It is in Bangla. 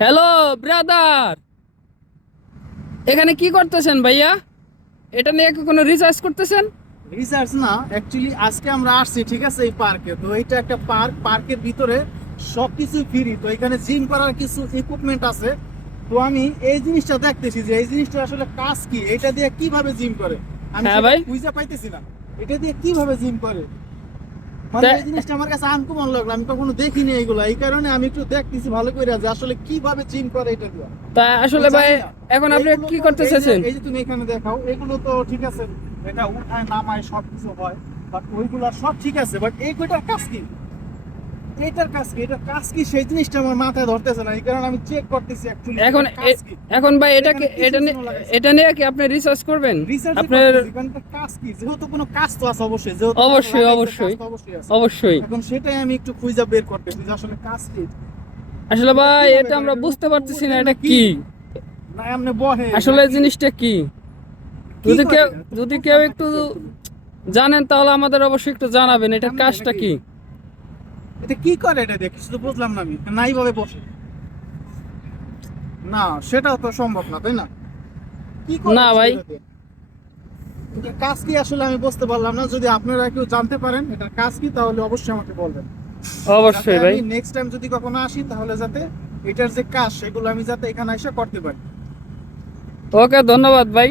হ্যালো ব্রাদার, এখানে কি করতেছেন ভাইয়া? এটা নিয়ে কি কোনো রিসার্চ করতেছেন? রিসার্চ না, অ্যাকচুয়ালি আজকে আমরা আসছি, ঠিক আছে, এই পার্কে। তো এটা একটা পার্ক, পার্কের ভিতরে সবকিছু ফ্রি। তো এখানে জিম করার কিছু ইকুইপমেন্ট আছে। তো আমি এই জিনিসটা দেখতেছি যে এই জিনিসটা আসলে কাজ কি, এটা দিয়ে কিভাবে জিম করে। আমি হ্যাঁ সেটা ভাই। বুঝতে পাইতেছি না এটা দিয়ে কিভাবে জিম করে। মানে তা- এই জিনিসটা আমার কাছে আনকমন লাগলো, আমি কখনো দেখিনি এগুলা। এই কারণে আমি একটু দেখতেছি ভালো করে যে আসলে কিভাবে জিম করে এটা দিয়ে। তা তো আসলে ভাই, জানি না। এখন আপনি এইগুলো কি তো করতে এই যে চাচ্ছেন? এই যে তুমি এখানে দেখাও, এগুলো তো ঠিক আছে, এটা উঠায় নামায় সবকিছু হয়, বাট ওইগুলা সব ঠিক আছে, বাট এই কয়টার কাজ কি, এইটার কাজ কি, এটার কাজ কি, সেই জিনিসটা আমার মাথায় ধরতেছে না। এই কারণে আমি চেক করতেছি অ্যাকচুয়ালি এখন এটার কাজ কি। এখন ভাই, এটা কি এখানে এটা কিসের নিয়ে জন্য লাগাইছে, এটা নিয়ে কি আপনি রিসার্চ করবেন? রিসার্চই আপনার করতেছি, কারণ এটার কাজ কি, যেহেতু কোনো কাজ তো আছে অবশ্যই, যেহেতু এখানে অবশ্যই লাগাইছে, কাজ অবশ্যই তো অবশ্যই আছে। অবশ্যই। এখন সেটাই আমি একটু খুঁজে বের করতেছি যে আসলে কাজ কি। আসলে এটা ভাই, কিভাবে এটা করে, আমরা এটা বুঝতে পারতেছি না উঠে এটা নাকি, কি। না এমনি বহে আসলে নাকি, জিনিসটা কি? কি যদি করে, কেউ এটা তো যদি কেউ বুঝলাম না একটু কিছু actually। জানেন তাহলে আমাদের অবশ্যই একটু জানাবেন, এটার এমনি কাজটা নাকি, কি। এটা কি করে, এটা দেখি শুধু বুঝলাম না আমি, নাই ভাবে বসে না, সেটাও তো সম্ভব না, তাই না? কি করে না আসলে ভাই, এটাতে? এটার কাজ কি আসলে আমি বুঝতে পারলাম না। যদি আপনারা কেউ জানতে পারেন এটার কাজ কি, তাহলে অবশ্যই আমাকে বলবেন, যাতে অবশ্যই ভাই। আমি নেক্সট টাইম যদি কখনো আসি, তাহলে যাতে এটার যে কাজ সেগুলো আমি যাতে এখানে এসে করতে পারি। ওকে, ধন্যবাদ ভাই।